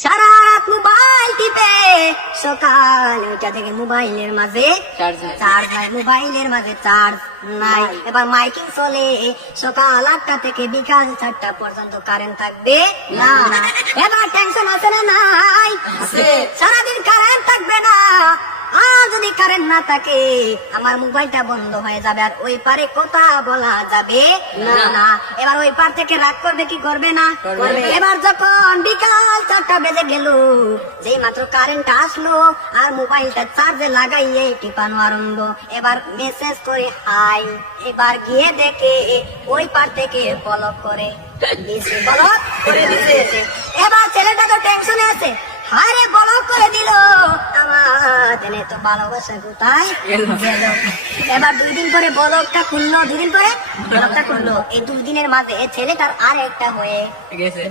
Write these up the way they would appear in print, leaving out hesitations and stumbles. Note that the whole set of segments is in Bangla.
সারা রাত মোবাইল টিপে সকাল ওইটা থেকে মোবাইলের মাঝে চার্জ নাই, মোবাইলের মাঝে চার্জ নাই। এবার মাইকিং চলে সকাল 8টা থেকে বিকাল 4টা পর্যন্ত কারেন্ট থাকবে না। এবার টেনশন আছে না? নাই। সারাদিন কারেন্ট থাকবে না। আর যদি কারেন্ট না থাকে আমার মোবাইলটা বন্ধ হয়ে যাবে, আর ওই পারে কথা বলা যাবে না। এবার ওই পার থেকে রাগ করবে কি করবে না? এবার যখন বিকাল 4টা বেজে গেল, যেই মাত্র কারেন্ট আসলো আর মোবাইলটা চার্জে লাগাইয়ে টিপানো আরম্ভ। এবার মেসেজ করে হাই। এবার গিয়ে দেখে ওই পার থেকে ব্লক করে দিছে, ব্লক করে দিছে। এবার ছেলেটা তো টেনশনে আছে, আরে ব্লক করে দিল আমার, তো ভালোবাসা কোথায় গেল? এবার 2 দিন পরে ব্লকটা খুললো, 2 দিন পরে ব্লকটা খুললো। এই 2 দিনের মাঝে ছেলেটার আরেকটা হয়ে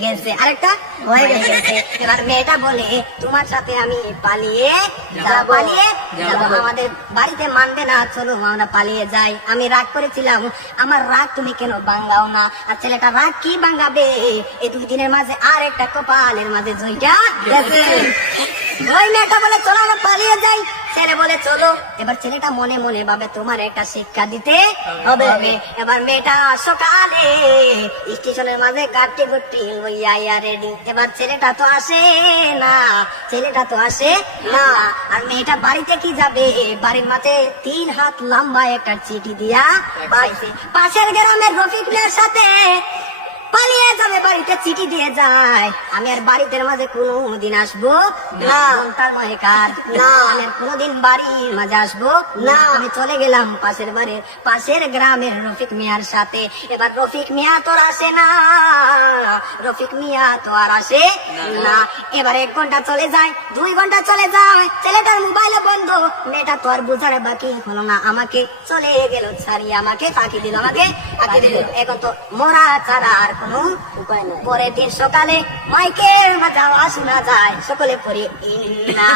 গেছে, আরেকটা হয়ে গেছে। এবার মেয়েটা বলে তোমার সাথে আমি পালিয়ে যাব, আমাদের বাড়িতে মানবে না, চলো আমরা পালিয়ে যাই। আমি রাগ করেছিলাম, আমার রাগ তুমি কেন ভাঙাও না? আর ছেলেটা রাগ কি ভাঙাবে? এই 2 দিনের মাঝে আরেকটা কপালের মাঝে জয়টা গেছে। ওই মেয়েটা বলে চলো আমরা পালিয়ে যাই, ছেলে বলে চলো। এবার ছেলেটা মনে মনে ভাবে তোমার একটা শিক্ষা দিতে হবে। এবার মেয়েটা সকালে স্টেশনের মাঝে গাড়ি গুটি লইয়া রেডি। এবার ছেলেটা তো আসে না, আর মেয়েটা বাড়িতে কি যাবে? বাড়ির মাঝে 3 হাত লম্বা একটা চিঠি দিয়া পাইছে। পাশের গ্রামের রফিক মিয়ার সাথে পালিয়ে যাবে, বাড়িতে চিঠি দিয়ে যায়। আমি আর বাড়িতে মাঝে কোনোদিন আসবো না, তার মহেকার না, আমি আর কোনোদিন বাড়ির মাঝে আসবো না। আমি চলে গেলাম পাশের গ্রামের রফিক মিয়ার সাথে। এবার রফিক মিয়া তো আসে না, আর আসে না। এবার 1 ঘন্টা চলে যায়, 2 ঘন্টা চলে যায়, ছেলেটার মোবাইলে বন্ধ। মেয়েটা তো আর বোঝার বাকি হলো না, আমাকে চলে গেল ছাড়িয়ে, আমাকে ফাঁকি দিল। এখন তো মরা ছাড়া আর কোনো উপায় নেই। পরের দিন সকালে মাইকের মাঝে আওয়াজ শোনা যায়, সকলে পড়ি ইন্না